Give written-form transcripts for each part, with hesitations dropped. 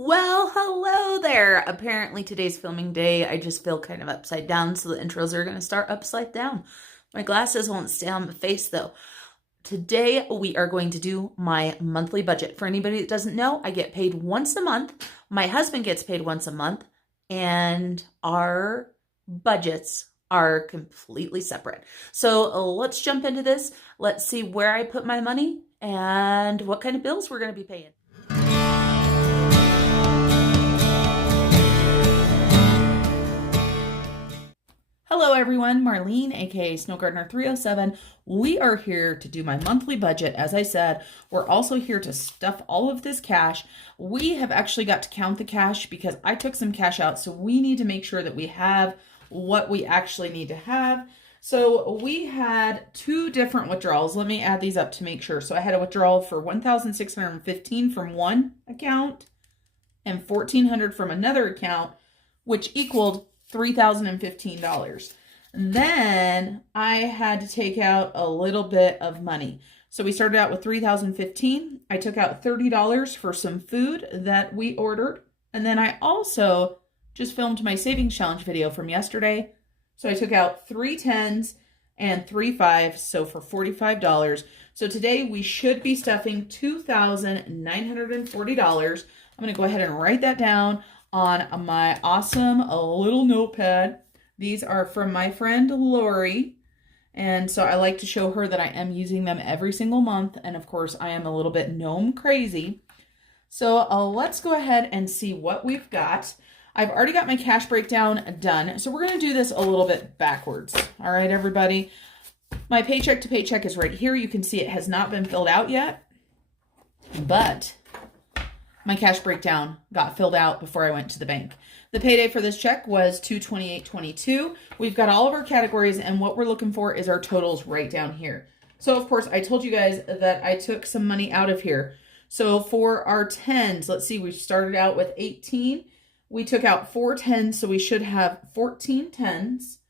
Well, hello there. Apparently today's filming day. I just feel kind of upside down, so the intros are going to start upside down. My glasses won't stay on my face though. Today we are going to do my monthly budget. For anybody that doesn't know, I get paid once a month. My husband gets paid once a month, and our budgets are completely separate. So let's jump into this. Let's see where I put my money and what kind of bills we're going to be paying. Hello everyone, Marlene, aka Snow Gardener 307. We are here to do my monthly budget. As I said, we're also here to stuff all of this cash. We have actually got to count the cash because I took some cash out, so we need to make sure that we have what we actually need to have. So we had two different withdrawals. Let me add these up to make sure. So I had a withdrawal for $1,615 from one account and $1,400 from another account, which equaled $3,015. Then I had to take out a little bit of money. So we started out with $3,015. I took out $30 for some food that we ordered. And then I also just filmed my savings challenge video from yesterday. So I took out 3 tens and 3 fives, so for $45. So today we should be stuffing $2,940. I'm going to go ahead and write that down on my awesome little notepad. These are from my friend Lori, and so I like to show her that I am using them every single month, and of course I am a little bit gnome crazy. So let's go ahead and see what we've got. I've already got my cash breakdown done, so we're going to do this a little bit backwards. All right, everybody. My paycheck to paycheck is right here. You can see it has not been filled out yet, but my cash breakdown got filled out before I went to the bank. The payday for this check was $228.22. We've got all of our categories, and what we're looking for is our totals right down here. So, of course, I told you guys that I took some money out of here. So for our tens, let's see, we started out with 18. We took out 4 tens, so we should have 14 tens.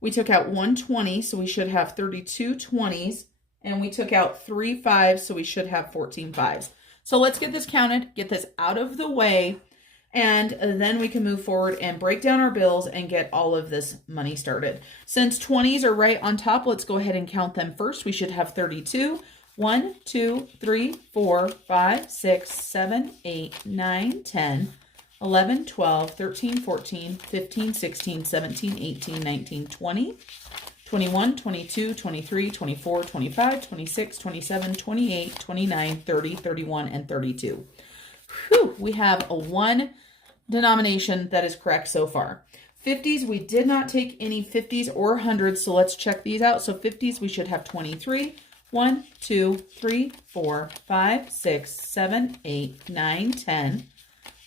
We took out 1 20, so we should have 32 20s. And we took out 3 fives, so we should have 14 fives. So let's get this counted, get this out of the way, and then we can move forward and break down our bills and get all of this money started. Since 20s are right on top, let's go ahead and count them first. We should have 32. 1, 2, 3, 4, 5, 6, 7, 8, 9, 10, 11, 12, 13, 14, 15, 16, 17, 18, 19, 20. 21, 22, 23, 24, 25, 26, 27, 28, 29, 30, 31, and 32. Whew, we have a one denomination that is correct so far. 50s, we did not take any 50s or 100s, so let's check these out. So 50s, we should have 23. 1, 2, 3, 4, 5, 6, 7, 8, 9, 10,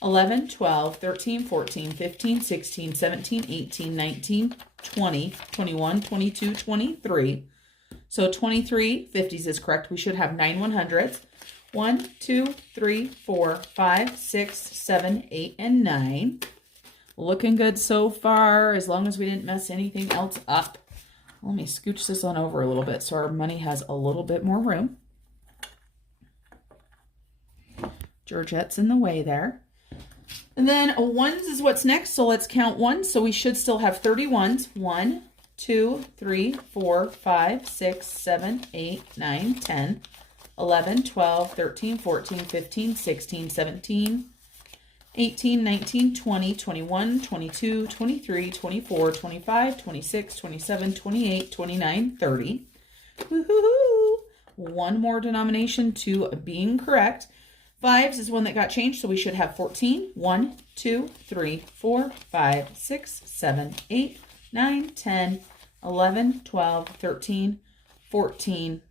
11, 12, 13, 14, 15, 16, 17, 18, 19, 20, 21, 22, 23. So 23 50s is correct. We should have 9 100s. 1, 2, 3, 4, 5, 6, 7, 8, and 9. Looking good so far, as long as we didn't mess anything else up. Let me scooch this on over a little bit so our money has a little bit more room. Georgette's in the way there. And then ones is what's next, so let's count ones. So we should still have 31s. 1, 2, 3, 4, 5, 6, 7, 8, 9, 10, 11, 12, 13, 14, 15, 16, 17, 18, 19, 20, 21, 22, 23, 24, 25, 26, 27, 28, 29, 30. Woohoo! One more denomination to being correct. Fives is one that got changed, so we should have 14. 1, 2, 3, 4, 5, 6, 7, 8, 9, 10, 11, 12, 13, 14,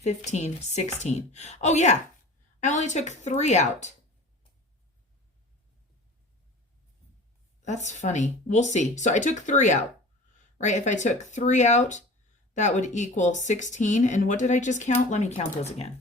15, 16. Oh, yeah. I only took 3 out. That's funny. We'll see. So I took 3 out, right? If I took 3 out, that would equal 16. And what did I just count? Let me count those again.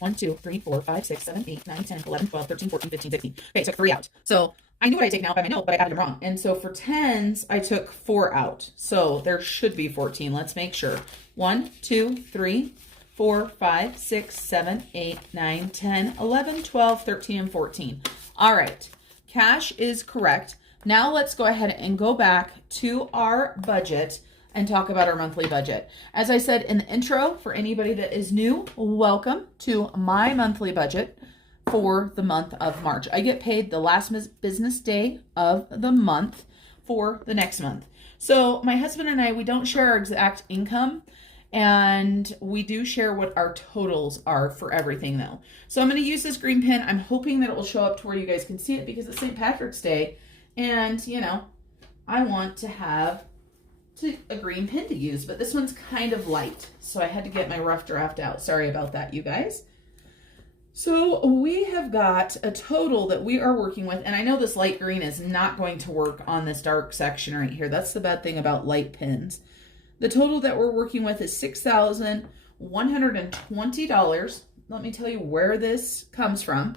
1, 2, 3, 4, 5, 6, 7, 8, 9, 10, 11, 12, 13, 14, 15, 16. Okay, I took 3 out. So I knew what I take now by my note, but I added them wrong. And so for 10s, I took 4 out. So there should be 14. Let's make sure. 1, 2, 3, 4, 5, 6, 7, 8, 9, 10, 11, 12, 13, and 14. All right, cash is correct. Now let's go ahead and go back to our budget and talk about our monthly budget. As I said in the intro, for anybody that is new, welcome to my monthly budget for the month of March. I get paid the last business day of the month for the next month. So my husband and I, we don't share our exact income, and we do share what our totals are for everything though. So I'm going to use this green pen. I'm hoping that it will show up to where you guys can see it because it's St. Patrick's Day. And, you know, I want to have a green pen to use, but this one's kind of light. So I had to get my rough draft out. Sorry about that, you guys. So we have got a total that we are working with. And I know this light green is not going to work on this dark section right here. That's the bad thing about light pens. The total that we're working with is $6,120. Let me tell you where this comes from.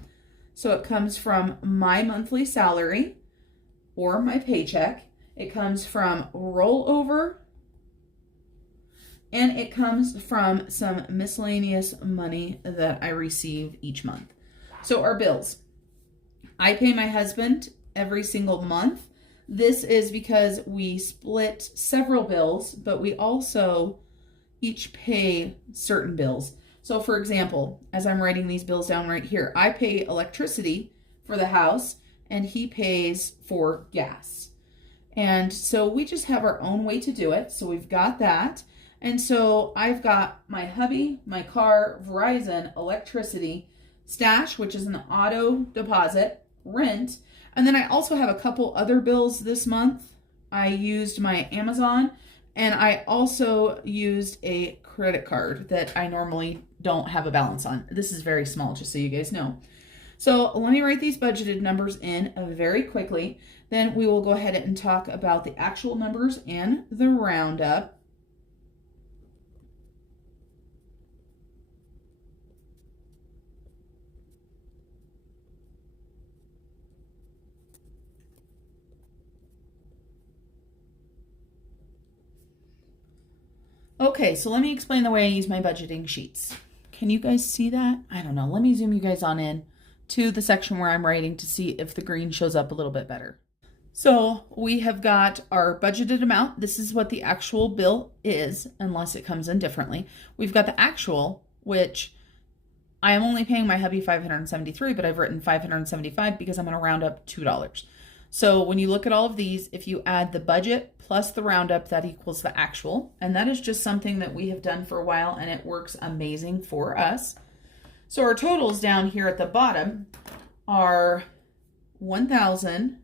So it comes from my monthly salary or my paycheck. It comes from rollover, and it comes from some miscellaneous money that I receive each month. So our bills. I pay my husband every single month. This is because we split several bills, but we also each pay certain bills. So for example, as I'm writing these bills down right here, I pay electricity for the house and he pays for gas. And so we just have our own way to do it. So we've got that. And so I've got my hubby, my car, Verizon, electricity, stash, which is an auto deposit, rent. And then I also have a couple other bills this month. I used my Amazon, and I also used a credit card that I normally don't have a balance on. This is very small, just so you guys know. So let me write these budgeted numbers in very quickly. Then we will go ahead and talk about the actual numbers and the roundup. Okay, so let me explain the way I use my budgeting sheets. Can you guys see that? I don't know. Let me zoom you guys on in to the section where I'm writing to see if the green shows up a little bit better. So we have got our budgeted amount. This is what the actual bill is, unless it comes in differently. We've got the actual, which I am only paying my hubby $573, but I've written $575 because I'm going to round up $2. So when you look at all of these, if you add the budget plus the roundup, that equals the actual. And that is just something that we have done for a while, and it works amazing for us. So our totals down here at the bottom are 1,000.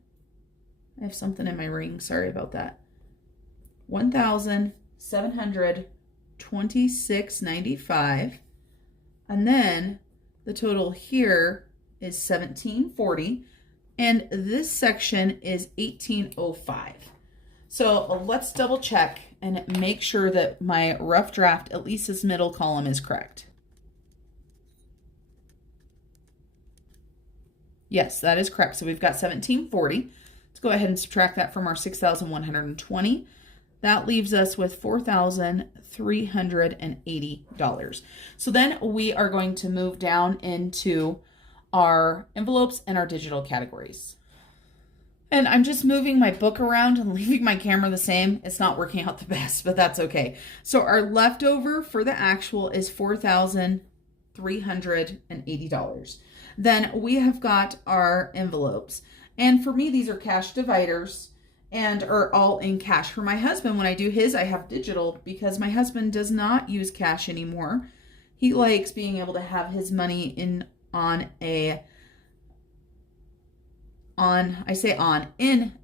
I have something in my ring. Sorry about that. $1,726.95. And then the total here is $1,740. And this section is $1,805. So let's double check and make sure that my rough draft, at least this middle column, is correct. Yes, that is correct. So we've got $1,740. Let's go ahead and subtract that from our $6,120. That leaves us with $4,380. So then we are going to move down into our envelopes and our digital categories. And I'm just moving my book around and leaving my camera the same. It's not working out the best, but that's okay. So our leftover for the actual is $4,380. Then we have got our envelopes. And for me, these are cash dividers and are all in cash. For my husband, when I do his, I have digital because my husband does not use cash anymore. He likes being able to have his money in in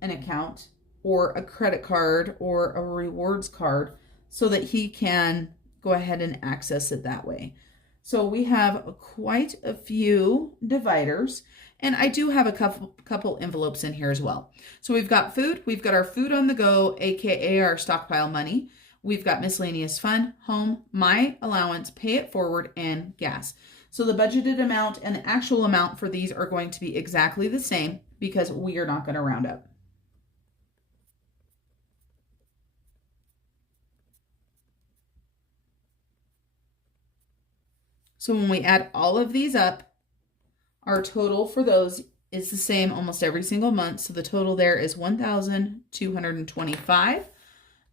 an account or a credit card or a rewards card so that he can go ahead and access it that way. So we have quite a few dividers, and I do have a couple envelopes in here as well. So we've got food, we've got our food on the go, aka our stockpile money. We've got miscellaneous fund, home, my allowance, pay it forward, and gas. So the budgeted amount and the actual amount for these are going to be exactly the same because we are not going to round up. So when we add all of these up, our total for those is the same almost every single month. So the total there is $1,225.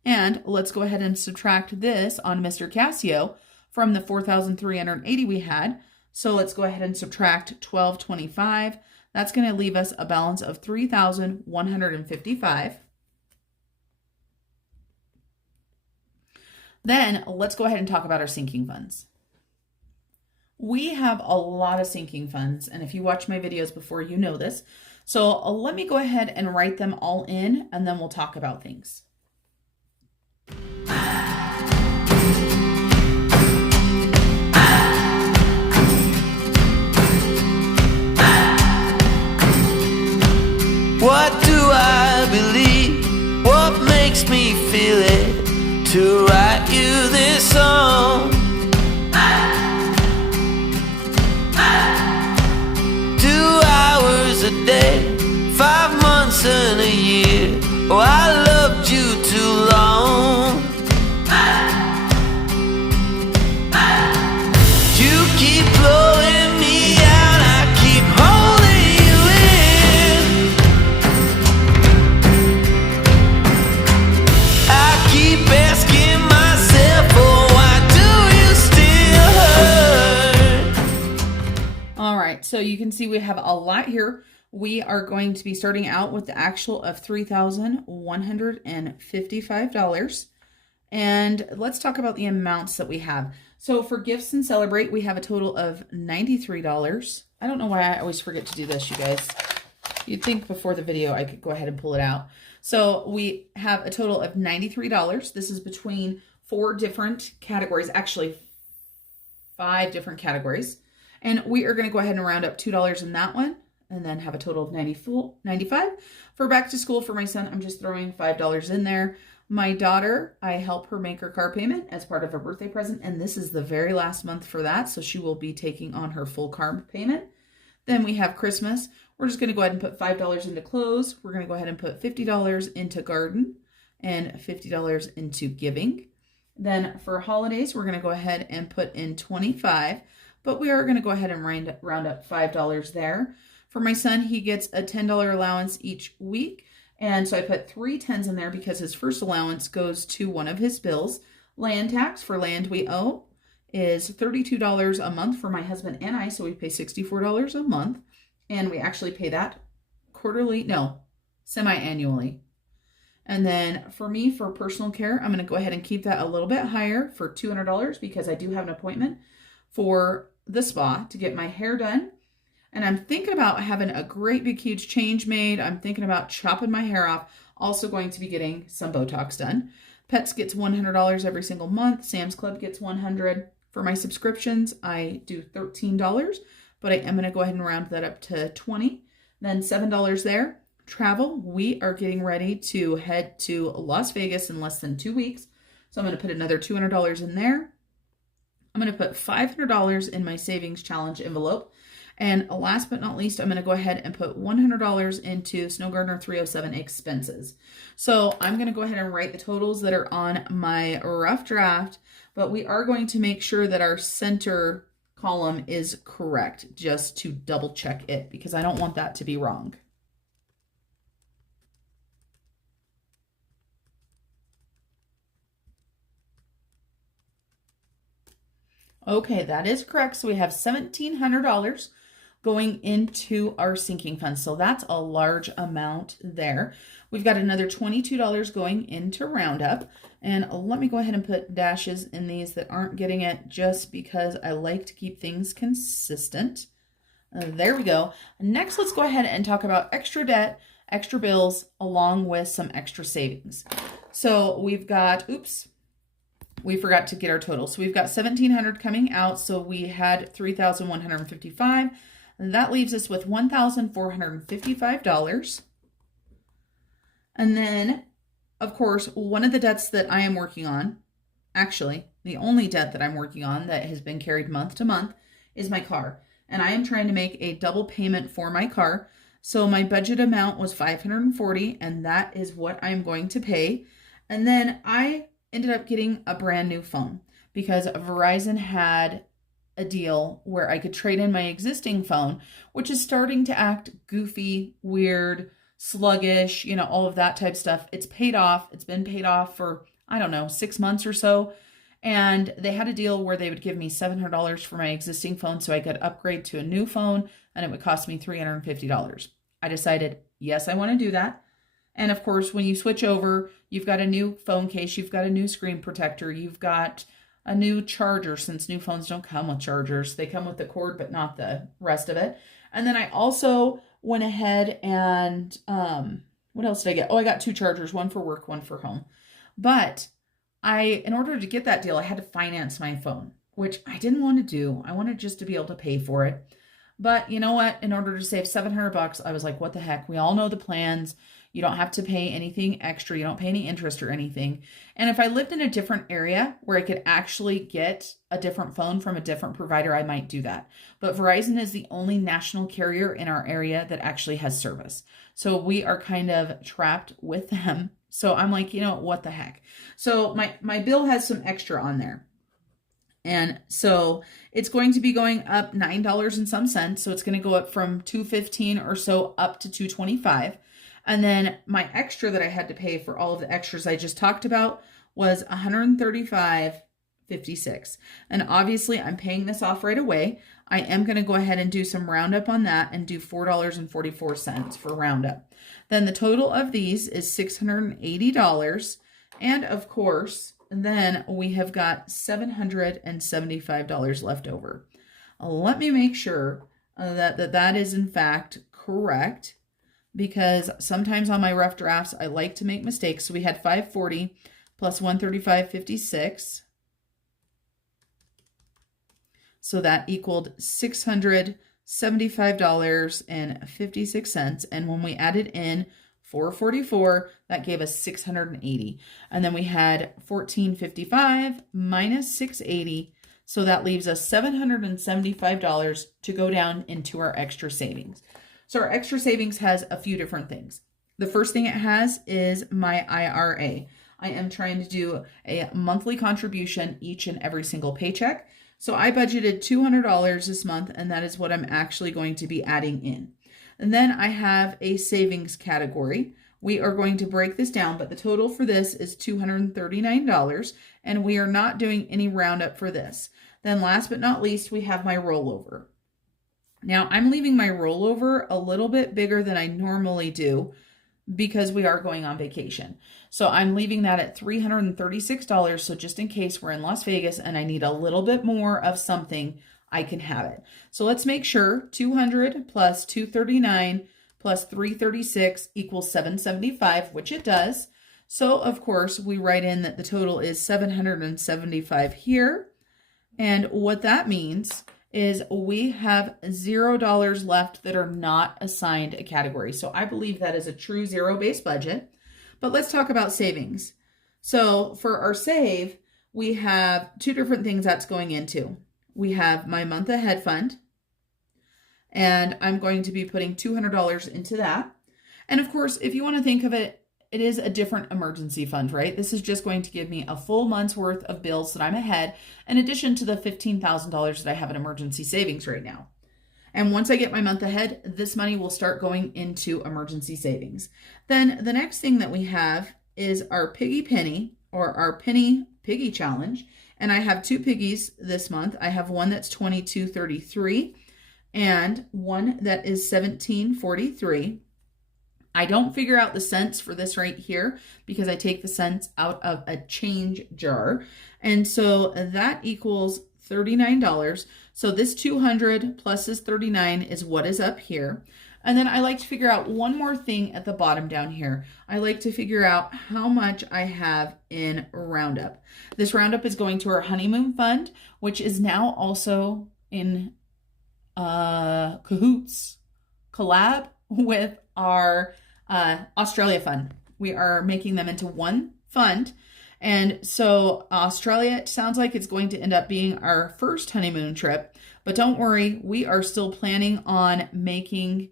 And let's go ahead and subtract this on Mr. Casio from the 4,380 we had. So let's go ahead and subtract 1,225. That's going to leave us a balance of 3,155. Then let's go ahead and talk about our sinking funds. We have a lot of sinking funds, and if you watch my videos before, you know this. So let me go ahead and write them all in, and then we'll talk about things. What do I believe? What makes me feel it to write you this song? 2 hours a day, 5 months and a year. Oh, I loved you too long. You keep blowing me out, I keep holding you in. I keep asking myself, oh, why do you still hurt? All right, so you can see we have a lot here. We are going to be starting out with the actual of $3,155. And let's talk about the amounts that we have. So for gifts and celebrate, we have a total of $93. I don't know why I always forget to do this, you guys. You'd think before the video I could go ahead and pull it out. So we have a total of $93. This is between 4 different categories, actually 5 different categories. And we are going to go ahead and round up $2 in that one, and then have a total of $95. For back to school for my son, I'm just throwing $5 in there. My daughter, I help her make her car payment as part of her birthday present, and this is the very last month for that, so she will be taking on her full car payment. Then we have Christmas. We're just going to go ahead and put $5 into clothes. We're going to go ahead and put $50 into garden and $50 into giving. Then for holidays, we're going to go ahead and put in $25, but we are going to go ahead and round up $5 there. For my son, he gets a $10 allowance each week. And so I put 3 tens in there because his first allowance goes to one of his bills. Land tax for land we owe is $32 a month for my husband and I. So we pay $64 a month. And we actually pay that semi-annually. And then for me, for personal care, I'm going to go ahead and keep that a little bit higher for $200 because I do have an appointment for the spa to get my hair done. And I'm thinking about having a great big huge change made. I'm thinking about chopping my hair off. Also going to be getting some Botox done. Pets gets $100 every single month. Sam's Club gets $100. For my subscriptions, I do $13, but I am going to go ahead and round that up to $20. Then $7 there. Travel, we are getting ready to head to Las Vegas in less than 2 weeks. So I'm going to put another $200 in there. I'm going to put $500 in my savings challenge envelope. And last but not least, I'm going to go ahead and put $100 into Snow Gardener 307 expenses. So I'm going to go ahead and write the totals that are on my rough draft, but we are going to make sure that our center column is correct just to double check it because I don't want that to be wrong. Okay, that is correct. So we have $1,700 going into our sinking fund. So that's a large amount there. We've got another $22 going into Roundup. And let me go ahead and put dashes in these that aren't getting it just because I like to keep things consistent. There we go. Next, let's go ahead and talk about extra debt, extra bills, along with some extra savings. So we've got, we forgot to get our total. So we've got $1,700 coming out. So we had $3,155. That leaves us with $1,455. And then, of course, one of the debts that I am working on, actually, the only debt that I'm working on that has been carried month to month is my car. And I am trying to make a double payment for my car. So my budget amount was $540, and that is what I'm going to pay. And then I ended up getting a brand new phone because Verizon had a deal where I could trade in my existing phone, which is starting to act goofy, weird, sluggish, all of that type stuff. It's paid off. It's been paid off for, I don't know, 6 months or so. And they had a deal where they would give me $700 for my existing phone so I could upgrade to a new phone, and it would cost me $350. I decided, yes, I want to do that. And of course, when you switch over, you've got a new phone case, you've got a new screen protector, you've got a new charger, since new phones don't come with chargers. They come with the cord, but not the rest of it. And then I also went ahead and, what else did I get? Oh, I got 2 chargers, one for work, one for home. But in order to get that deal, I had to finance my phone, which I didn't want to do. I wanted just to be able to pay for it. But you know what? In order to save $700, I was like, what the heck? We all know the plans. You don't have to pay anything extra. You don't pay any interest or anything. And if I lived in a different area where I could actually get a different phone from a different provider, I might do that. But Verizon is the only national carrier in our area that actually has service. So we are kind of trapped with them. So I'm like, what the heck? So my bill has some extra on there. And so it's going to be going up $9 and some cents. So it's going to go up from $215 or so up to $225. And then my extra that I had to pay for all of the extras I just talked about was $135.56. And obviously I'm paying this off right away. I am going to go ahead and do some roundup on that and do $4.44 for roundup. Then the total of these is $680. And of course, then we have got $775 left over. Let me make sure that is in fact correct, because sometimes on my rough drafts, I like to make mistakes. So we had 540 plus 135.56. So that equaled $675.56. And when we added in 444, that gave us 680. And then we had 1455 minus 680. So that leaves us $775 to go down into our extra savings. So our extra savings has a few different things. The first thing it has is my IRA. I am trying to do a monthly contribution each and every single paycheck. So I budgeted $200 this month, and that is what I'm actually going to be adding in. And then I have a savings category. We are going to break this down, but the total for this is $239, and we are not doing any roundup for this. Then last but not least, we have my rollover. Now, I'm leaving my rollover a little bit bigger than I normally do because we are going on vacation. So I'm leaving that at $336. So just in case we're in Las Vegas and I need a little bit more of something, I can have it. So let's make sure 200 plus 239 plus 336 equals 775, which it does. So of course we write in that the total is 775 here. And what that means is we have $0 left that are not assigned a category. So I believe that is a true zero-based budget. But let's talk about savings. So for our save, we have 2 different things that's going into. We have my month ahead fund, and I'm going to be putting $200 into that. And of course, if you want to think of it, it is a different emergency fund, right? This is just going to give me a full month's worth of bills that I'm ahead, in addition to the $15,000 that I have in emergency savings right now. And once I get my month ahead, this money will start going into emergency savings. Then the next thing that we have is our Piggy Penny, or our Penny Piggy Challenge. And I have 2 piggies this month. I have one that's $22.33 and one that is $17.43. I don't figure out the cents for this right here because I take the cents out of a change jar. And so that equals $39. So this 200 plus this 39 is what is up here. And then I like to figure out one more thing at the bottom down here. I like to figure out how much I have in Roundup. This Roundup is going to our honeymoon fund, which is now also in cahoots, collab with our Australia fund. We are making them into one fund. And so Australia, it sounds like it's going to end up being our first honeymoon trip. But don't worry, we are still planning on making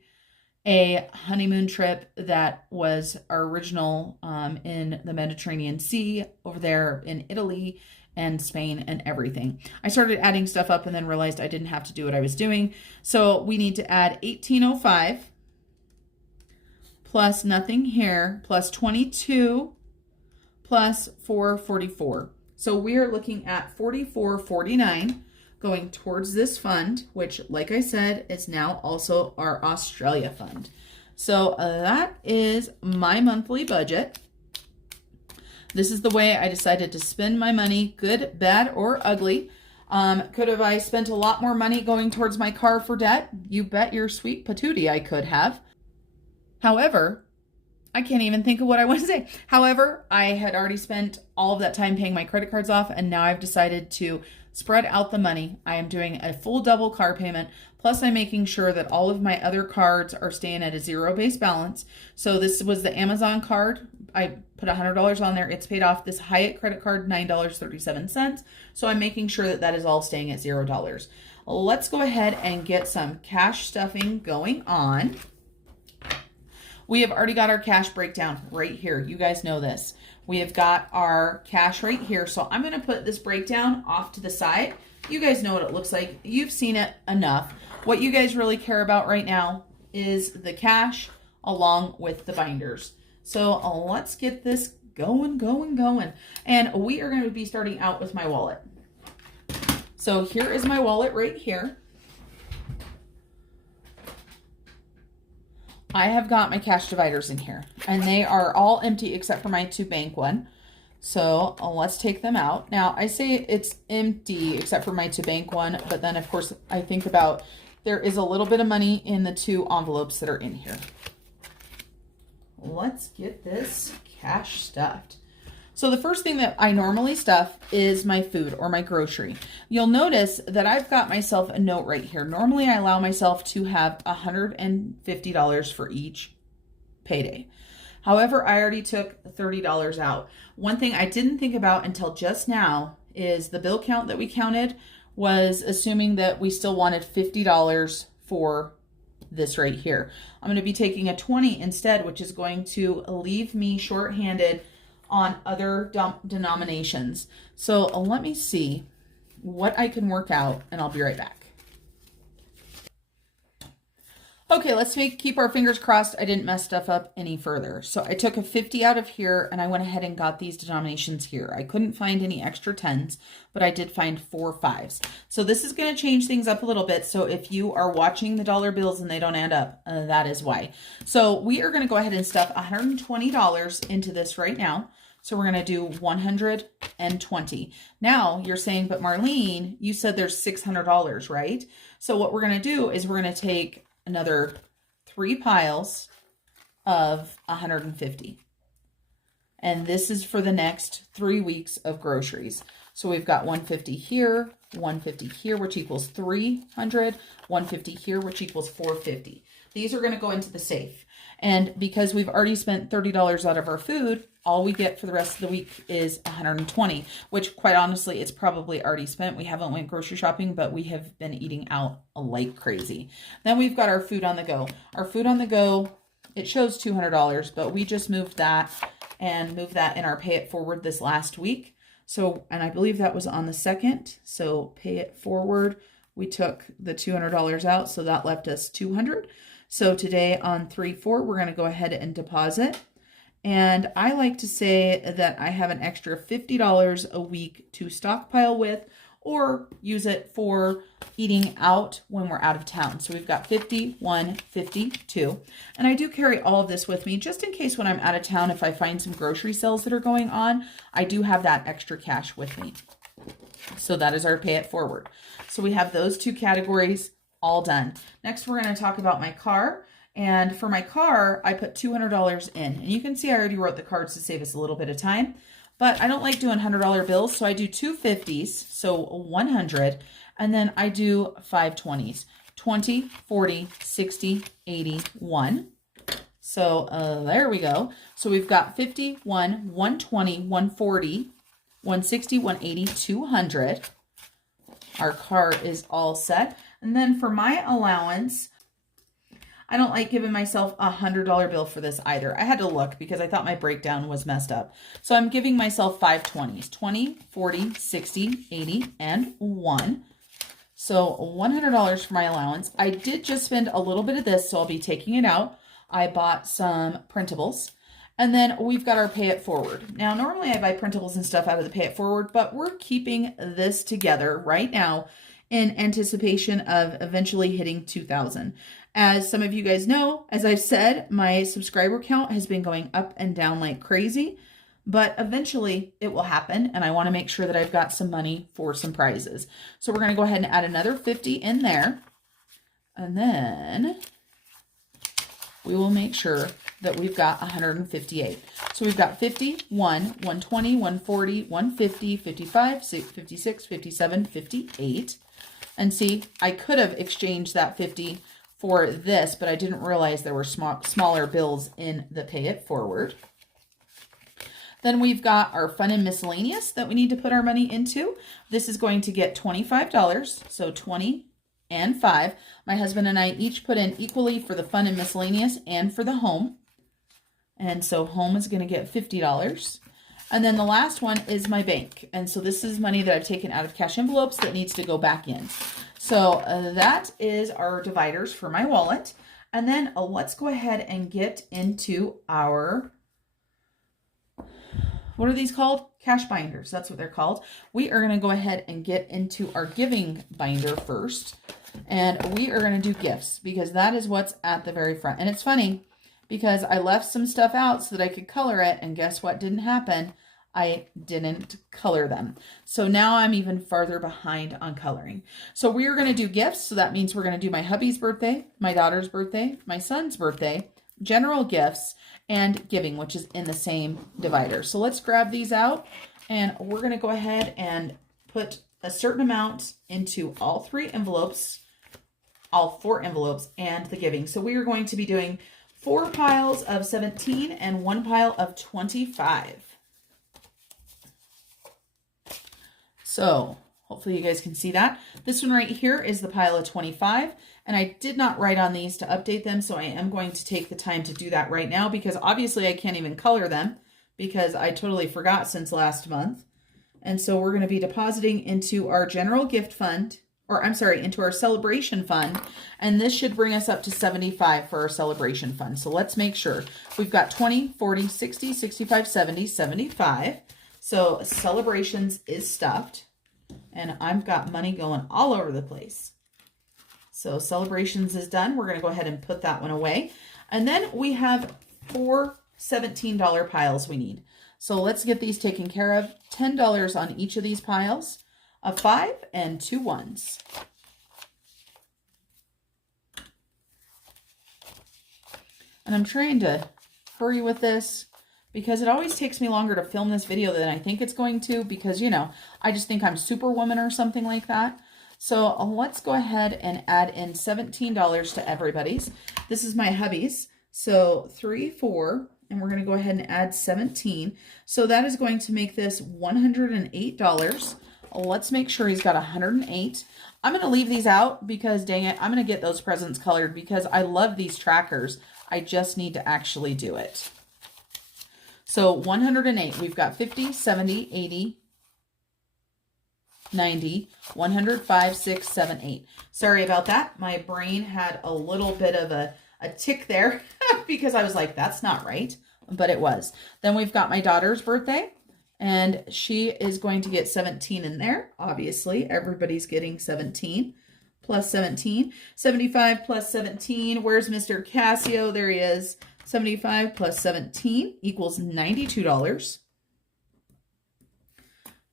a honeymoon trip that was our original in the Mediterranean Sea over there in Italy. and Spain and everything. I started adding stuff up and then realized I didn't have to do what I was doing. So we need to add 1805 plus nothing here plus 22 plus 444. So we are looking at 4449 going towards this fund, which, like I said, is now also our Australia fund. So that is my monthly budget. This is the way I decided to spend my money, good, bad, or ugly. Could have I spent a lot more money going towards my car for debt? You bet your sweet patootie I could have. However, I can't even think of what I want to say. However, I had already spent all of that time paying my credit cards off, and now I've decided to spread out the money. I am doing a full double car payment, plus I'm making sure that all of my other cards are staying at a zero base balance. So this was the Amazon card. I put $100 on there. It's paid off. This Hyatt credit card, $9.37. So I'm making sure that that is all staying at $0. Let's go ahead and get some cash stuffing going on. We have already got our cash breakdown right here. You guys know this. We have got our cash right here. So I'm going to put this breakdown off to the side. You guys know what it looks like. You've seen it enough. What you guys really care about right now is the cash along with the binders. So let's get this going. And we are going to be starting out with my wallet. So here is my wallet right here. I have got my cash dividers in here, and they are all empty except for my 2 bank one. So let's take them out. Now I say it's empty except for my 2 bank one, but then of course I think about there is a little bit of money in the 2 envelopes that are in here. Let's get this cash stuffed. So the first thing that I normally stuff is my food or my grocery. You'll notice that I've got myself a note right here. Normally I allow myself to have $150 for each payday. However, I already took $30 out. One thing I didn't think about until just now is the bill count that we counted was assuming that we still wanted $50 for this right here. I'm going to be taking a 20 instead, which is going to leave me shorthanded on other denominations. So let me see what I can work out, and I'll be right back. Okay, let's keep our fingers crossed I didn't mess stuff up any further. So I took a 50 out of here, and I went ahead and got these denominations here. I couldn't find any extra 10s, but I did find 4 5s. So this is going to change things up a little bit. So if you are watching the dollar bills and they don't add up, that is why. So we are going to go ahead and stuff $120 into this right now. So we're going to do 120. Now you're saying, but Marlene, you said there's $600, right? So what we're going to do is we're going to take another 3 piles of 150. And this is for the next 3 weeks of groceries. So we've got 150 here, 150 here, which equals 300, 150 here, which equals 450. These are going to go into the safe. And because we've already spent $30 out of our food, all we get for the rest of the week is 120, which quite honestly, it's probably already spent. We haven't went grocery shopping, but we have been eating out like crazy. Then we've got our food on the go. Our food on the go, it shows $200, but we just moved that and moved that in our pay it forward this last week. So, and I believe that was on the 2nd. So pay it forward, we took the $200 out. So that left us $200. So today on 3/4, we're going to go ahead and deposit. And I like to say that I have an extra $50 a week to stockpile with, or use it for eating out when we're out of town. So we've got 51, 52. And I do carry all of this with me just in case when I'm out of town, if I find some grocery sales that are going on, I do have that extra cash with me. So that is our pay it forward. So we have those 2 categories all done. Next, we're going to talk about my car. And for my car, I put $200 in. And you can see I already wrote the cards to save us a little bit of time. But I don't like doing $100 bills, so I do 2 50s, so 100. And then I do 5 20s. 20, 40, 60, 80, 1. So there we go. So we've got 51, 120, 140, 160, 180, 200. Our car is all set. And then for my allowance, I don't like giving myself a $100 bill for this either. I had to look because I thought my breakdown was messed up. So I'm giving myself 5 20s, 20, 40, 60, 80, and 1. So $100 for my allowance. I did just spend a little bit of this, so I'll be taking it out. I bought some printables. And then we've got our pay it forward. Now, normally I buy printables and stuff out of the pay it forward, but we're keeping this together right now in anticipation of eventually hitting 2,000. As some of you guys know, as I've said, my subscriber count has been going up and down like crazy, but eventually it will happen. And I want to make sure that I've got some money for some prizes. So we're going to go ahead and add another 50 in there. And then we will make sure that we've got 158. So we've got 50, 1, 120, 140, 150, 55, 56, 57, 58. And see, I could have exchanged that 50 for this, but I didn't realize there were smaller bills in the pay it forward. Then we've got our fun and miscellaneous that we need to put our money into. This is going to get $25, so 20 and 5. My husband and I each put in equally for the fun and miscellaneous and for the home. And so home is going to get $50. And then the last one is my bank. And so this is money that I've taken out of cash envelopes that needs to go back in. So that is our dividers for my wallet. And then let's go ahead and get into our, what are these called? Cash binders. That's what they're called. We are going to go ahead and get into our giving binder first. And we are going to do gifts because that is what's at the very front. And it's funny because I left some stuff out so that I could color it. And guess what didn't happen? I didn't color them. So now I'm even farther behind on coloring. So we are going to do gifts. So that means we're going to do my hubby's birthday, my daughter's birthday, my son's birthday, general gifts, and giving, which is in the same divider. So let's grab these out and we're going to go ahead and put a certain amount into all 3 envelopes, all 4 envelopes, and the giving. So we are going to be doing 4 piles of 17 and 1 pile of 25. So hopefully you guys can see that. This one right here is the pile of 25. And I did not write on these to update them. So I am going to take the time to do that right now because obviously I can't even color them because I totally forgot since last month. And so we're going to be depositing into our general gift fund, or I'm sorry, into our celebration fund. And this should bring us up to 75 for our celebration fund. So let's make sure we've got 20, 40, 60, 65, 70, 75. So celebrations is stuffed and I've got money going all over the place. So celebrations is done. We're going to go ahead and put that one away. And then we have 4 $17 piles we need. So let's get these taken care of. $10 on each of these piles, a 5 and 2 1s. And I'm trying to hurry with this because it always takes me longer to film this video than I think it's going to because, you know, I just think I'm Superwoman or something like that. So let's go ahead and add in $17 to everybody's. This is my hubby's. So 3, 4, and we're going to go ahead and add 17. So that is going to make this $108. Let's make sure he's got 108. I'm going to leave these out because dang it, I'm going to get those presents colored because I love these trackers. I just need to actually do it. So 108, we've got 50, 70, 80, 90, 100, 5, 6, 7, 8. Sorry about that. My brain had a little bit of a tick there because I was like, that's not right, but it was. Then we've got my daughter's birthday and she is going to get 17 in there. Obviously, everybody's getting 17 plus 17. 75 plus 17. Where's Mr. Casio? There he is. 75 plus 17 equals $92.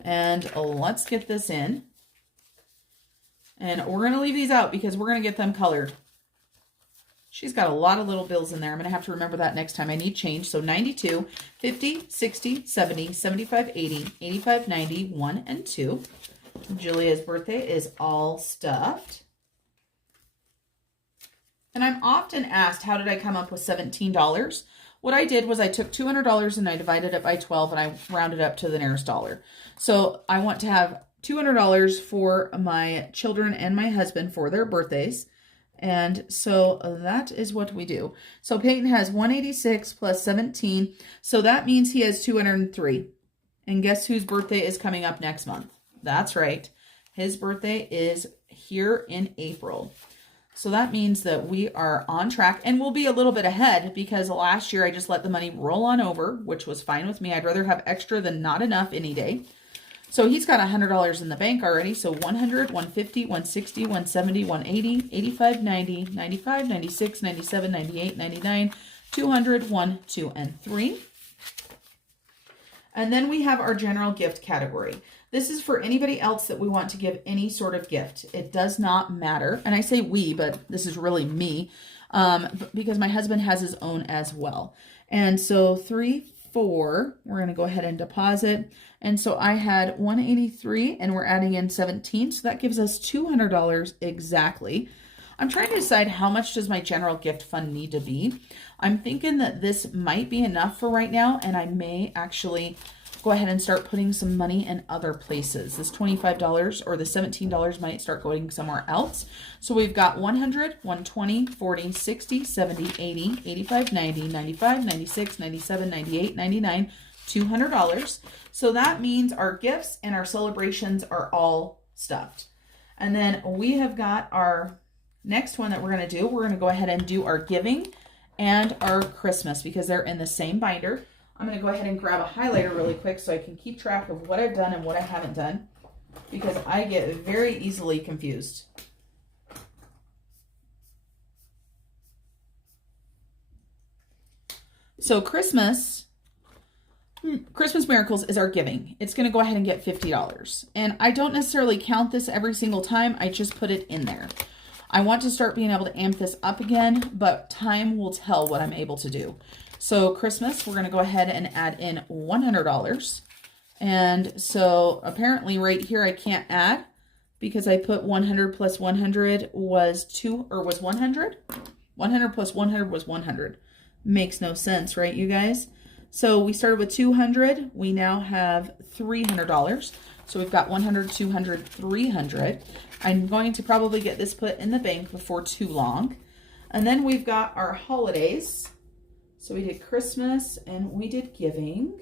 And let's get this in. And we're going to leave these out because we're going to get them colored. She's got a lot of little bills in there. I'm going to have to remember that next time I need change. So 92, 50, 60, 70, 75, 80, 85, 90, 1, and 2. Julia's birthday is all stuffed. And I'm often asked, how did I come up with $17? What I did was I took $200 and I divided it by 12 and I rounded up to the nearest dollar. So I want to have $200 for my children and my husband for their birthdays. And so that is what we do. So Peyton has 186 plus 17. So that means he has 203. And guess whose birthday is coming up next month? That's right. His birthday is here in April. So that means that we are on track, and we'll be a little bit ahead because last year I just let the money roll on over, which was fine with me. I'd rather have extra than not enough any day. So he's got $100 in the bank already. So 100, 150, 160, 170, 180, 85, 90, 95, 96, 97, 98, 99, 200, 1, 2, and 3. And then we have our general gift category. This is for anybody else that we want to give any sort of gift. It does not matter. And I say we, but this is really me, because my husband has his own as well. And so 3, 4, we're going to go ahead and deposit. And so I had 183 and we're adding in 17. So that gives us $200 exactly. I'm trying to decide how much does my general gift fund need to be. I'm thinking that this might be enough for right now, and I may actually go ahead and start putting some money in other places. This $25 or the $17 might start going somewhere else. So we've got 100, 120, 40, 60, 70, 80, 85, 90, 95, 96, 97, 98, 99, $200. So that means our gifts and our celebrations are all stuffed. And then we have got our next one that we're going to do. We're going to go ahead and do our giving and our Christmas because they're in the same binder. I'm going to go ahead and grab a highlighter really quick so I can keep track of what I've done and what I haven't done because I get very easily confused. So Christmas Miracles is our giving. It's going to go ahead and get $50. And I don't necessarily count this every single time. I just put it in there. I want to start being able to amp this up again, but time will tell what I'm able to do. So Christmas, we're going to go ahead and add in $100. And so apparently right here I can't add because I put 100 plus 100 was 100. 100 plus 100 was 100. Makes no sense, right, you guys? So we started with 200. We now have $300. So we've got 100, 200, 300. I'm going to probably get this put in the bank before too long. And then we've got our holidays. So we did Christmas and we did giving.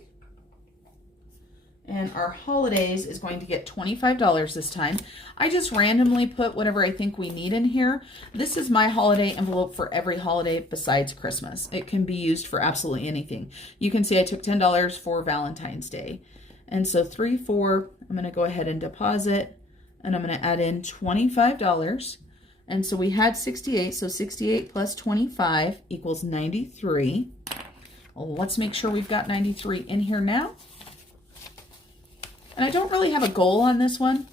And our holidays is going to get $25 this time. I just randomly put whatever I think we need in here. This is my holiday envelope for every holiday besides Christmas. It can be used for absolutely anything. You can see I took $10 for Valentine's Day. And so 3, 4, I'm going to go ahead and deposit. And I'm going to add in $25. And so we had 68. So 68 plus 25 equals 93. Well, let's make sure we've got 93 in here now. And I don't really have a goal on this one.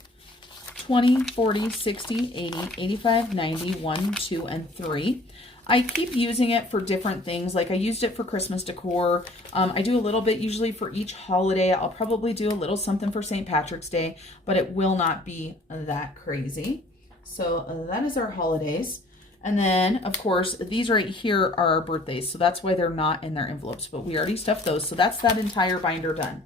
20, 40, 60, 80, 85, 90, 1, 2, and 3. I keep using it for different things. Like I used it for Christmas decor. I do a little bit usually for each holiday. I'll probably do a little something for St. Patrick's Day, but it will not be that crazy. So that is our holidays. And then, of course, these right here are our birthdays. So that's why they're not in their envelopes, but we already stuffed those. So that's that entire binder done.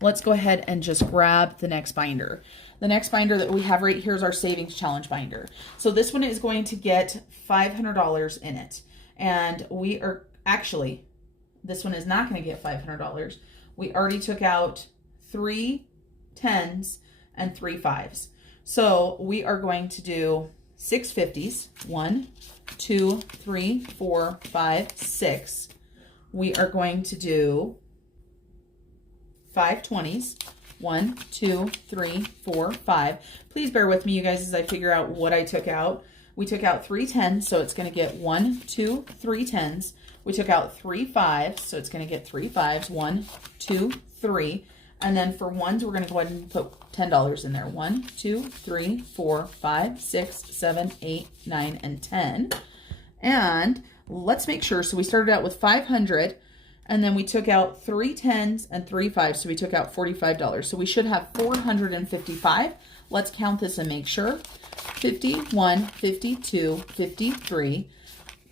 Let's go ahead and just grab the next binder. The next binder that we have right here is our Savings Challenge binder. So this one is going to get $500 in it. And we are actually, this one is not going to get $500. We already took out 3 10s and 3 5s. So we are going to do 6 50s. 1, 2, 3, 4, 5, 6. We are going to do 5 20s. 1, 2, 3, 4, 5. Please bear with me, you guys, as I figure out what I took out. We took out 3 10s, so it's going to get 1, 2, 3 10s. We took out 3 5s, so it's going to get 3 5s. 1, 2, 3. And then for ones, we're going to go ahead and put $10 in there. 1, 2, 3, 4, 5, 6, 7, 8, 9, and 10. And let's make sure. So we started out with 500. And then we took out 3 10s and 3 5s. So we took out $45. So we should have 455. Let's count this and make sure. 51, 52, 53,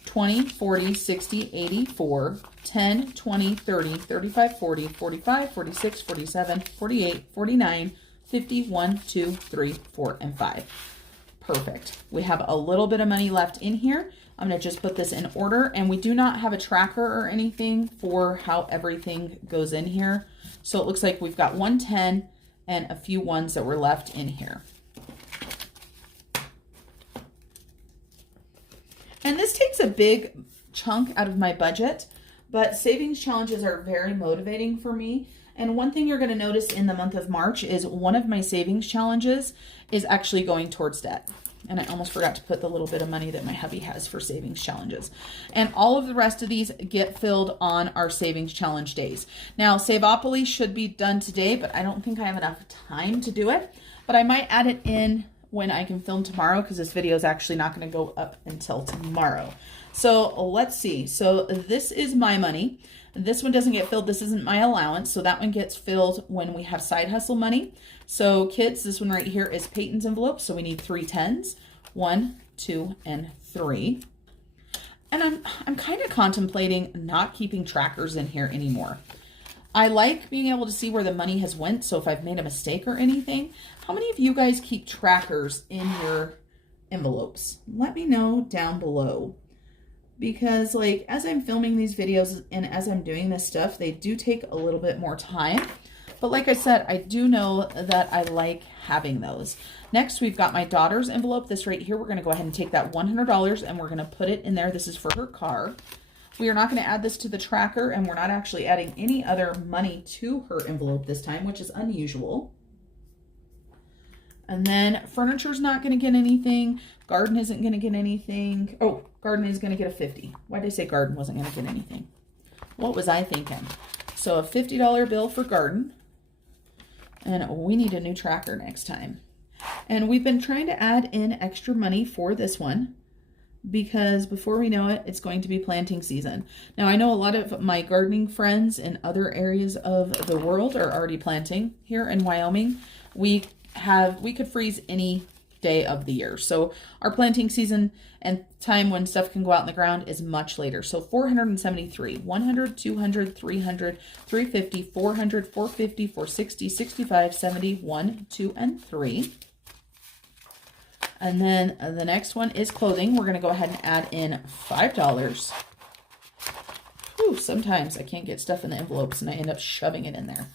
20, 40, 60, 84, 10, 20, 30, 35, 40, 45, 46, 47, 48, 49, 50, 1, 2, 3, 4, and 5. Perfect. We have a little bit of money left in here. I'm going to just put this in order, and we do not have a tracker or anything for how everything goes in here. So it looks like we've got 110 and a few ones that were left in here. And this takes a big chunk out of my budget, but savings challenges are very motivating for me. And one thing you're going to notice in the month of March is one of my savings challenges is actually going towards debt. And I almost forgot to put the little bit of money that my hubby has for savings challenges. And all of the rest of these get filled on our savings challenge days. Now, Saveopoly should be done today, but I don't think I have enough time to do it. But I might add it in when I can film tomorrow, because this video is actually not going to go up until tomorrow. So let's see. So this is my money. This one doesn't get filled. This isn't my allowance. So that one gets filled when we have side hustle money. So kids, this one right here is Peyton's envelope. So we need 3 10s, 1, 2, and 3. And I'm kind of contemplating not keeping trackers in here anymore. I like being able to see where the money has went. So if I've made a mistake or anything, how many of you guys keep trackers in your envelopes? Let me know down below. Because like as I'm filming these videos and as I'm doing this stuff, they do take a little bit more time. But like I said, I do know that I like having those. Next, we've got my daughter's envelope. This right here, we're going to go ahead and take that $100 and we're going to put it in there. This is for her car. We are not going to add this to the tracker, and we're not actually adding any other money to her envelope this time, which is unusual. And then furniture's not going to get anything. Garden isn't going to get anything. Oh, garden is going to get a 50. Why did I say garden wasn't going to get anything? What was I thinking? So a $50 bill for garden. And we need a new tracker next time. And we've been trying to add in extra money for this one, because before we know it, it's going to be planting season. Now, I know a lot of my gardening friends in other areas of the world are already planting. Here in Wyoming, we could freeze any day of the year. So our planting season and time when stuff can go out in the ground is much later. So 473, 100, 200, 300, 350, 400, 450, 460, 65, 70, 1, 2, and 3. And then the next one is clothing. We're going to go ahead and add in $5. Whew, sometimes I can't get stuff in the envelopes and I end up shoving it in there.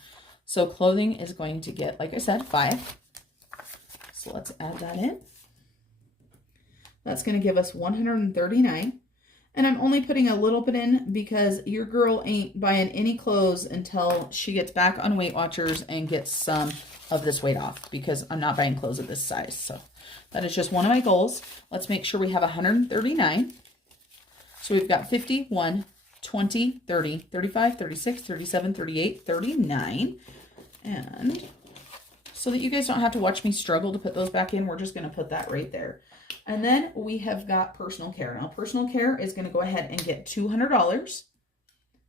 So clothing is going to get, like I said, 5. So let's add that in. That's going to give us 139. And I'm only putting a little bit in because your girl ain't buying any clothes until she gets back on Weight Watchers and gets some of this weight off, because I'm not buying clothes of this size. So that is just one of my goals. Let's make sure we have 139. So we've got 51, 20, 30, 35, 36, 37, 38, 39. And so that you guys don't have to watch me struggle to put those back in, we're just going to put that right there. And then we have got personal care. Now, personal care is going to go ahead and get $200.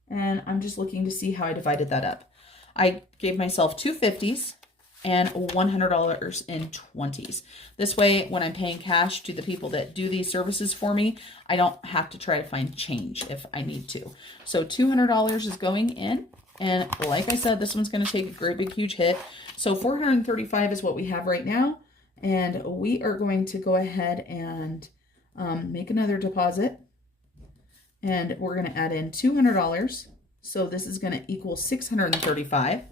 And I'm just looking to see how I divided that up. I gave myself 2 50s and $100 in 20s. This way, when I'm paying cash to the people that do these services for me, I don't have to try to find change if I need to. So $200 is going in. And like I said, this one's going to take a great big huge hit. So 435 is what we have right now. And we are going to go ahead and make another deposit. And we're going to add in $200. So this is going to equal 635.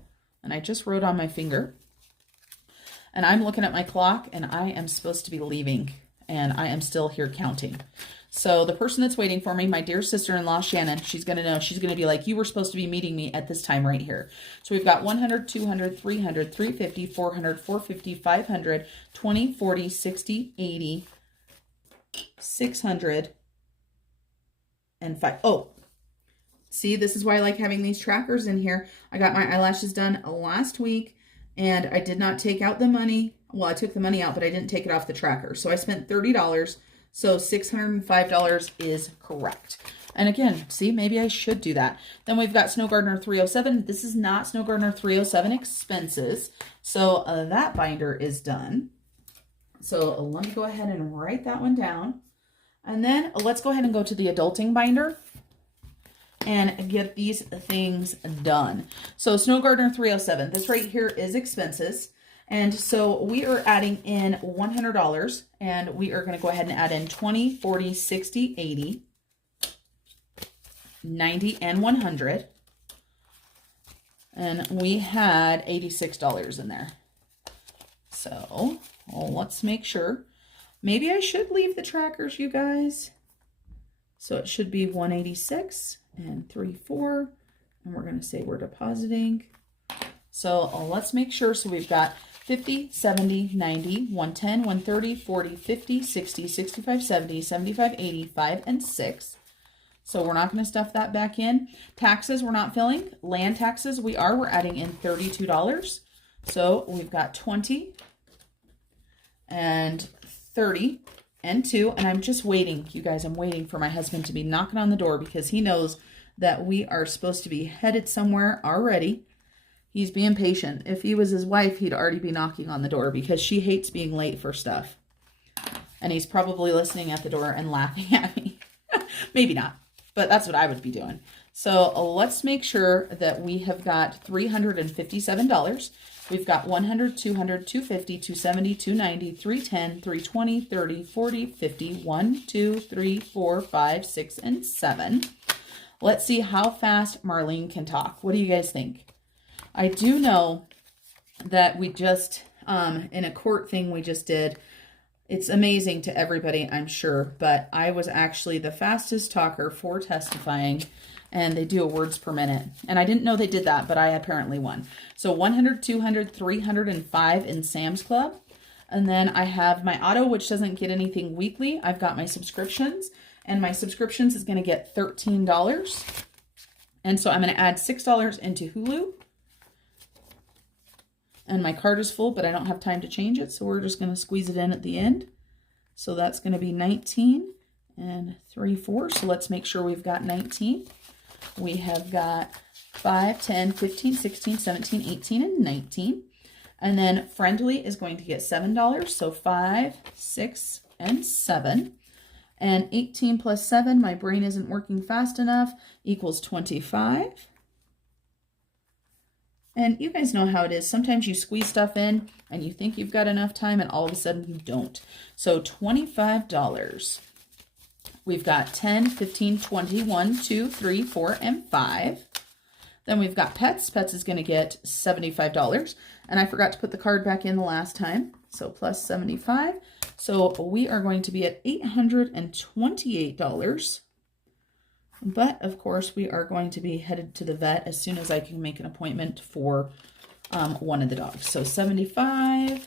And I just wrote on my finger. And I'm looking at my clock and I am supposed to be leaving. And I am still here counting. So the person that's waiting for me, my dear sister-in-law, Shannon, she's going to know. She's going to be like, you were supposed to be meeting me at this time right here. So we've got 100, 200, 300, 350, 400, 450, 500, 20, 40, 60, 80, 600, and 5. Oh, see, this is why I like having these trackers in here. I got my eyelashes done last week, and I did not take out the money. Well, I took the money out, but I didn't take it off the tracker. So I spent $30. So $605 is correct. And again, see, maybe I should do that. Then we've got Snow Gardener 307. This is not Snow Gardener 307 expenses. So that binder is done. So let me go ahead and write that one down. And then let's go ahead and go to the adulting binder and get these things done. So Snow Gardener 307, this right here is expenses. And so we are adding in $100, and we are going to go ahead and add in 20, 40, 60, 80, 90, and 100. And we had $86 in there. So let's make sure. Maybe I should leave the trackers, you guys. So it should be 186 and 34. And we're going to say we're depositing. So let's make sure. So we've got 50, 70, 90, 110, 130, 40, 50, 60, 65, 70, 75, 80, 5, and 6. So we're not going to stuff that back in. Taxes we're not filling. Land taxes we are. We're adding in $32. So we've got 20 and 30 and 2. And I'm just waiting, you guys. I'm waiting for my husband to be knocking on the door because he knows that we are supposed to be headed somewhere already. He's being patient. If he was his wife, he'd already be knocking on the door because she hates being late for stuff. And he's probably listening at the door and laughing at me. Maybe not, but that's what I would be doing. So let's make sure that we have got $357. We've got 100, 200, 250, 270, 290, 310, 320, 30, 40, 50, 1, 2, 3, 4, 5, 6, and 7. Let's see how fast Marlene can talk. What do you guys think? I do know that we just, in a court thing we just did, it's amazing to everybody, I'm sure, but I was actually the fastest talker for testifying, and they do a words per minute. And I didn't know they did that, but I apparently won. So 100, 200, 305 in Sam's Club. And then I have my auto, which doesn't get anything weekly. I've got my subscriptions, and my subscriptions is going to get $13. And so I'm going to add $6 into Hulu. And my card is full, but I don't have time to change it, so we're just going to squeeze it in at the end. So that's going to be 19 and 3, 4. So let's make sure we've got 19. We have got 5, 10, 15, 16, 17, 18, and 19. And then Friendly is going to get $7. So 5, 6, and 7. And 18 plus 7, my brain isn't working fast enough, equals 25. And you guys know how it is. Sometimes you squeeze stuff in and you think you've got enough time and all of a sudden you don't. So $25. We've got 10, 15, 20, 1, 2, 3, 4, and 5. Then we've got Pets. Pets is going to get $75. And I forgot to put the card back in the last time. So plus 75. So we are going to be at $828. But, of course, we are going to be headed to the vet as soon as I can make an appointment for one of the dogs. So 75.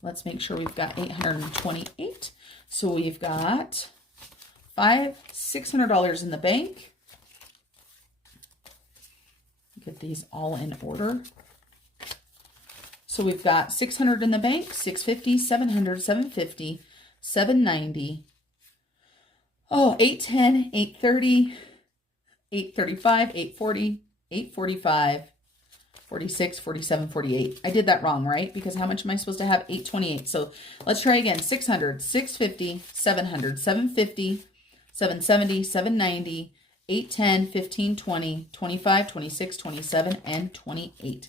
Let's make sure we've got 828. So we've got $600 in the bank. Get these all in order. So we've got 600 in the bank, 650, 700, 750, 790. Oh, 810, 830, 835, 840, 845, 46, 47, 48. I did that wrong, right? Because how much am I supposed to have? 828. So let's try again. 600, 650, 700, 750, 770, 790, 810, 15, 20, 25, 26, 27, and 28.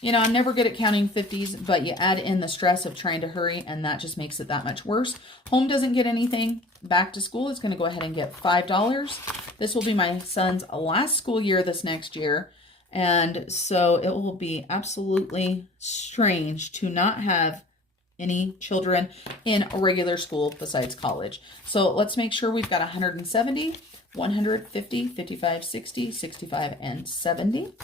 You know, I'm never good at counting 50s, but you add in the stress of trying to hurry, and that just makes it that much worse. Home doesn't get anything. Back to school is going to go ahead and get $5. This will be my son's last school year this next year, and so it will be absolutely strange to not have any children in a regular school besides college. So let's make sure we've got 170, 150, 55, 60, 65, and 70.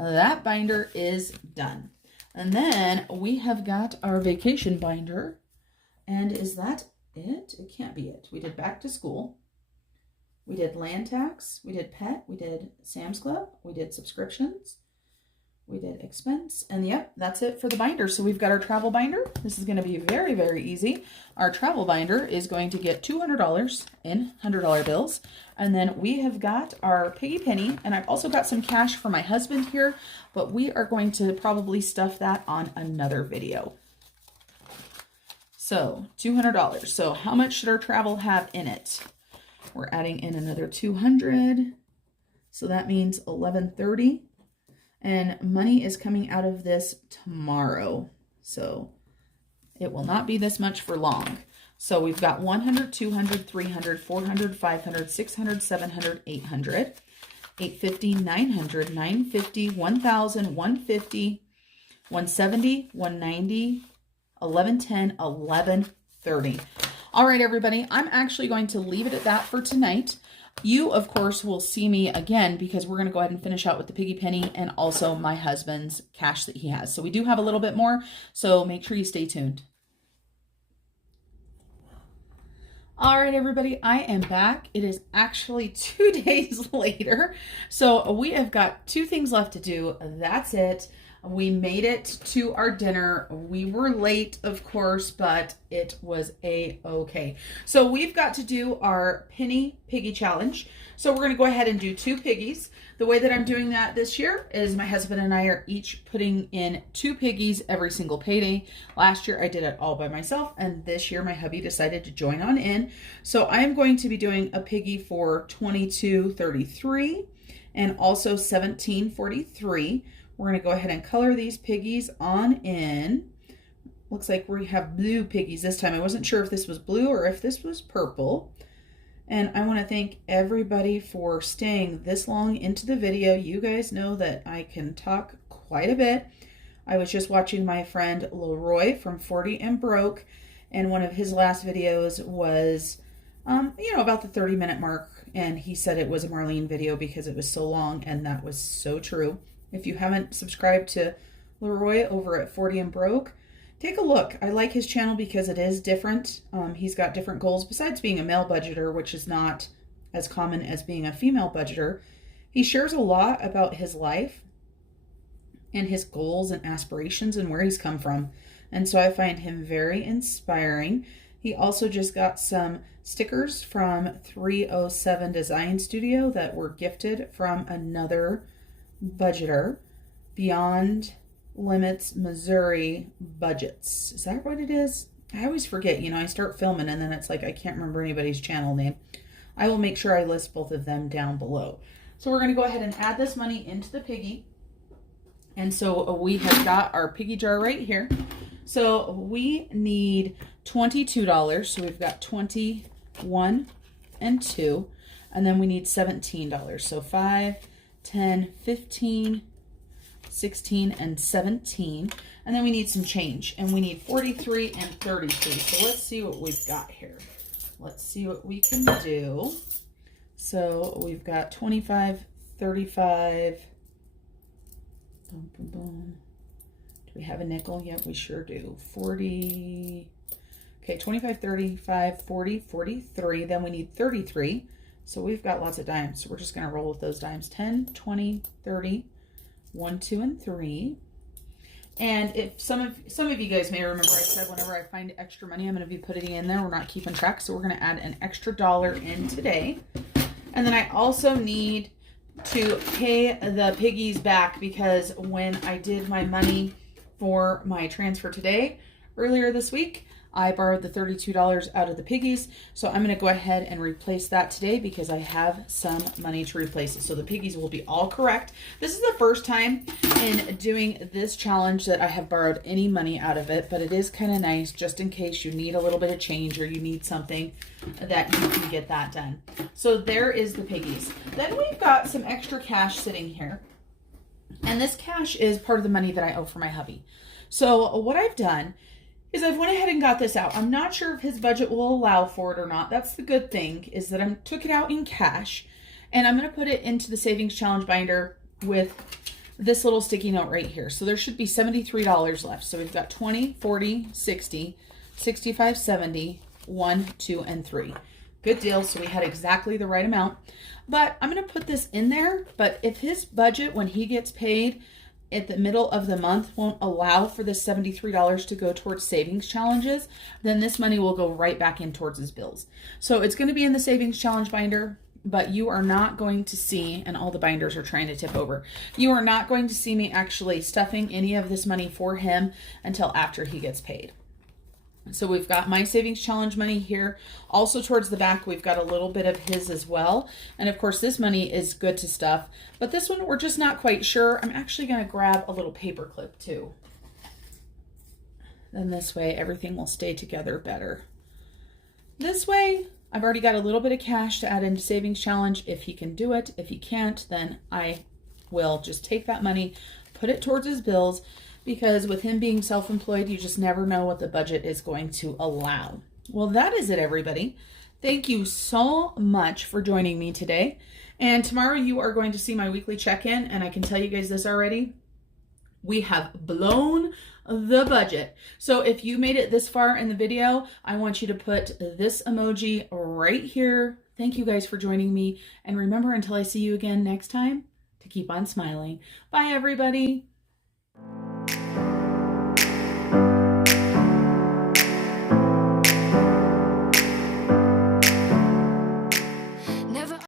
That binder is done. And then we have got our vacation binder. And is that it? It can't be it. We did back to school. We did land tax. We did pet. We did Sam's Club. We did subscriptions. We did expense. And yep, that's it for the binder. So we've got our travel binder. This is going to be very, very easy. Our travel binder is going to get $200 in $100 bills. And then we have got our piggy penny. And I've also got some cash for my husband here. But we are going to probably stuff that on another video. So $200. So how much should our travel have in it? We're adding in another 200. So that means $1130. And money is coming out of this tomorrow. So it will not be this much for long. So we've got 100, 200, 300, 400, 500, 600, 700, 800, 850, 900, 950, 1,000, 150, 170, 190, 1110, 1130. All right, everybody, I'm actually going to leave it at that for tonight. You, of course, will see me again because we're going to go ahead and finish out with the piggy penny and also my husband's cash that he has. So we do have a little bit more, so make sure you stay tuned. All right, everybody, I am back. It is actually 2 days later. So we have got 2 things left to do. That's it. We made it to our dinner. We were late, of course, but it was a-okay. So we've got to do our penny piggy challenge. So we're going to go ahead and do 2 piggies. The way that I'm doing that this year is my husband and I are each putting in 2 piggies every single payday. Last year I did it all by myself, and this year my hubby decided to join on in. So I am going to be doing a piggy for $22.33 and also $17.43. We're going to go ahead and color these piggies on in. Looks like we have blue piggies this time. I wasn't sure if this was blue or if this was purple. And I want to thank everybody for staying this long into the video. You guys know that I can talk quite a bit. I was just watching my friend Leroy from 40 and Broke, and one of his last videos was, about the 30-minute mark, and he said it was a Marlene video because it was so long, and that was so true. If you haven't subscribed to Leroy over at 40 and Broke, take a look. I like his channel because it is different. He's got different goals besides being a male budgeter, which is not as common as being a female budgeter. He shares a lot about his life and his goals and aspirations and where he's come from. And so I find him very inspiring. He also just got some stickers from 307 Design Studio that were gifted from another budgeter, Beyond Limits Missouri Budgets. Is that what it is? I always forget, I start filming and then it's like I can't remember anybody's channel name. I will make sure I list both of them down below. So we're going to go ahead and add this money into the piggy. And so we have got our piggy jar right here. So we need $22. So we've got 21 and 2. And then we need $17. So 5, 10, 15, 16, and 17. And then we need some change. And we need 43 and 33. So let's see what we've got here. Let's see what we can do. So we've got 25, 35. Boom, boom, boom. Do we have a nickel? Yep, we sure do. 40. Okay, 25, 35, 40, 43. Then we need 33. So we've got lots of dimes. So we're just going to roll with those dimes. 10, 20, 30, 1, 2, and 3. And if some of you guys may remember, I said whenever I find extra money, I'm going to be putting it in there. We're not keeping track, so we're going to add an extra $1 in today. And then I also need to pay the piggies back because when I did my money for my transfer today, earlier this week, I borrowed the $32 out of the piggies, so I'm going to go ahead and replace that today because I have some money to replace it. So the piggies will be all correct. This is the first time in doing this challenge that I have borrowed any money out of it, but it is kind of nice just in case you need a little bit of change or you need something that you can get that done. So there is the piggies. Then we've got some extra cash sitting here, and this cash is part of the money that I owe for my hubby. So what I've done is I've went ahead and got this out. I'm not sure if his budget will allow for it or not. That's the good thing, is that I took it out in cash, and I'm going to put it into the savings challenge binder with this little sticky note right here. So there should be $73 left. So we've got 20, 40, 60, 65, 70, 1, 2, and 3. Good deal. So we had exactly the right amount. But I'm going to put this in there. But if his budget, when he gets paid at the middle of the month, won't allow for the $73 to go towards savings challenges, then this money will go right back in towards his bills. So it's going to be in the savings challenge binder, but you are not going to see, and all the binders are trying to tip over, you are not going to see me actually stuffing any of this money for him until after he gets paid. So we've got my savings challenge money here. Also towards the back, we've got a little bit of his as well. And of course, this money is good to stuff. But this one, we're just not quite sure. I'm actually going to grab a little paper clip too. Then this way, everything will stay together better. This way, I've already got a little bit of cash to add into savings challenge if he can do it. If he can't, then I will just take that money, put it towards his bills, because with him being self-employed, you just never know what the budget is going to allow. Well, that is it, everybody. Thank you so much for joining me today. And tomorrow you are going to see my weekly check-in, and I can tell you guys this already. We have blown the budget. So if you made it this far in the video, I want you to put this emoji right here. Thank you guys for joining me. And remember, until I see you again next time, to keep on smiling. Bye, everybody.